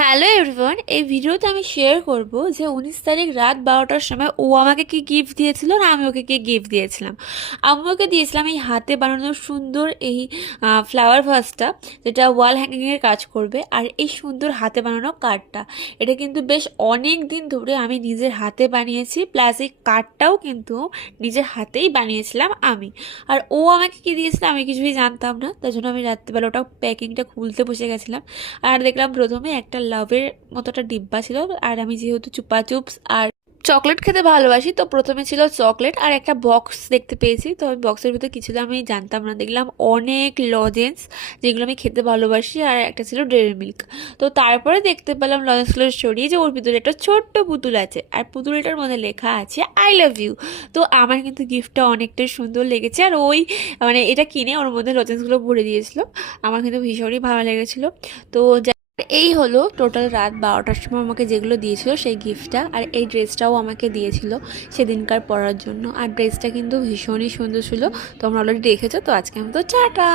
Hello everyone, এই ভিডিওতে আমি শেয়ার করব যে 19 তারিখ রাত 12টার সময় ও আমাকে কি গিফট দিয়েছিল আর আমি ওকে কি গিফট দিয়েছিলাম। আমি ওকে দিয়েছিলাম এই হাতে বানানো সুন্দর এই ফ্লাওয়ার ভাসটা, যেটা ওয়াল হ্যাঙ্গিংয়ের কাজ করবে। আর এই সুন্দর হাতে বানানো কার্ডটা, এটা কিন্তু বেশ অনেক দিন ধরে আমি নিজের হাতে বানিয়েছি, প্লাস এই কার্ডটাও কিন্তু নিজের হাতেই বানিয়েছিলাম আমি। আর ও আমাকে কি দিয়েছিল আমি কিছুই জানতাম না, তার জন্য আমি রাত্রিবেলা ওটা প্যাকিংটা খুলতে বসে গেছিলাম। আর দেখলাম প্রথমে একটা লাভের মতো একটা ডিব্বা ছিল। আর আমি যেহেতু চুপা চুপস আর চকলেট খেতে ভালোবাসি, তো প্রথমে ছিল চকলেট আর একটা বক্স দেখতে পেয়েছি। তো আমি বক্সের ভিতরে কিছু আমি জানতাম না, দেখলাম অনেক লজেন্স যেগুলো আমি খেতে ভালোবাসি, আর একটা ছিল ডেয়ারি মিল্ক। তো তারপরে দেখতে পেলাম লজেন্সগুলো সরিয়ে যে ওর ভিতরে একটা ছোট্ট পুতুল আছে, আর পুতুলটার মধ্যে লেখা আছে আই লাভ ইউ। তো আমার কিন্তু গিফটটা অনেকটাই সুন্দর লেগেছে, আর ওই এটা কিনে ওর মধ্যে লজেন্সগুলো ভরে দিয়েছিল। আমার কিন্তু ভীষণই ভালো লেগেছিলো। তো এই হলো টোটাল রাত 12টার সময় আমাকে যেগুলো দিয়েছিল সেই গিফটটা। আর এই ড্রেসটাও আমাকে দিয়েছিল সেদিনকার পরার জন্য, আর ড্রেসটা কিন্তু ভীষণই সুন্দর ছিল। তোমরা অলরেডি দেখেছো। তো আজকে আমি তো টাটা।